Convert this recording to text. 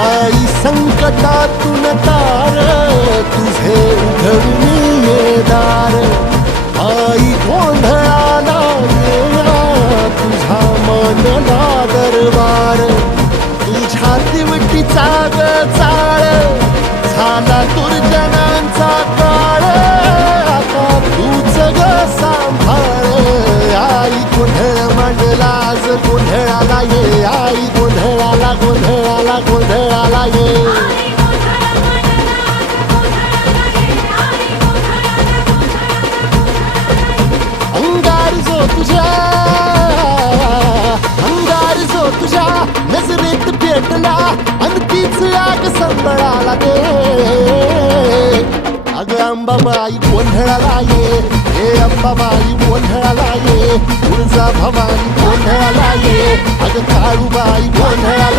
आई संकटातून तार तुझे उघडून ये दार. आई गोंधळाला येणार तुझा मनला दरबार. तुझ्या दिवटीचा ग जो तुझ्या. अंगार जो तुझ्या नजरेत पेटला आणि तीच आग संबळाला दे. अग अंबाबाई गोंधळाला ये हे अंबाबाई गोंधळाला ये तुळजा भवानी गोंधळाला ये अग काळूबाई गोंधळाला